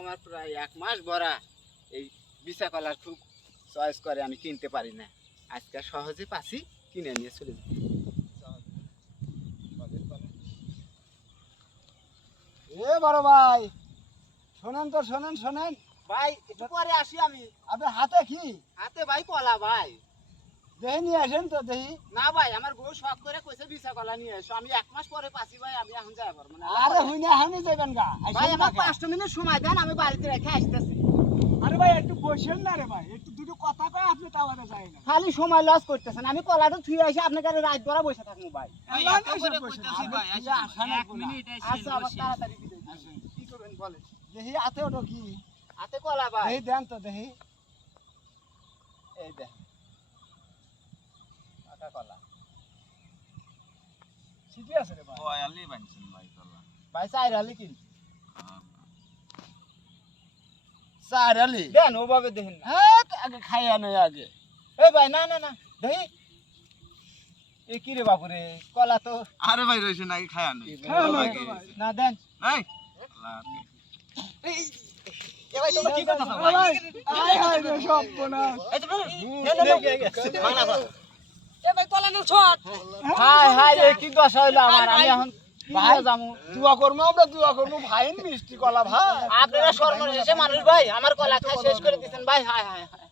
আমার প্রায় 1 মাস ভরা এই বিচা কলার খুব চয়েস করে আমি কিনতে পারি না। আজকে সহজে পাচ্ছি, কিনে নিয়ে চলে যাই। এ বড় ভাই, শোনেন তো, শোনেন ভাই একটু পরে আসি আমি। আপনার হাতে কি? হাতে ভাই কলা ভাই। দেখে নিয়ে আসেন তো দেখি। না ভাই, আমার বউ শখ করে কইছে বিচা কলা নিয়ে এসো। আমি 1 মাস পরে পাচ্ছি ভাই, আমি এখন যাই পারবো না। আরে হুই না, এখনই যাবেন গা। ভাই আমার 5 মিনিট সময় দেন, আমি বাড়িতে রেখে আসতেছি। আরে ভাই একটু বসেন না রে ভাই, একটু দুটো কথা কয় আপনি টাওয়ারে যাই না। খালি সময় লস করতেছেন। আমি কলাটা থুই আসি, আপনাকে রাত ধরা বসে থাকবো ভাই। আচ্ছা আবার তাড়াতাড়ি বিদায় দিন। কি করবেন বলেন? দেখি হাতে ওটা কি? হাতে কলা ভাই। দেখি দেন তো দেখি। এই দেখ, কাটা কলা। ঠিকই আছে রে ভাই। ভাই চাই রালি কিনছি। চারালি দেন ওভাবে দেখেন না। হ্যাঁ, আগে খাইয়া নেই আগে। এই ভাই না না না, দেখি এ কি রে বাবু রে, কলা তো আরে ভাই রইছে নাকি খায়া নেই না দেন। এই এ ভাই তোমরা কি করতেছ ভাই আয় হায় রে সর্বনাশ। এই তোমরা মানা কর। এ ভাই কলা নাও ছট। হাই হাই রে কি দশা হইলো আমার। আমি এখন ভাই ভাই যামু। দোয়া করবো, আমরা দোয়া করবো। ভাই মিষ্টি কলা ভাই। আপনারা সর্বশেষে মানুষ ভাই, আমার কলা খাই শেষ করে দিয়েছেন ভাই। High high high.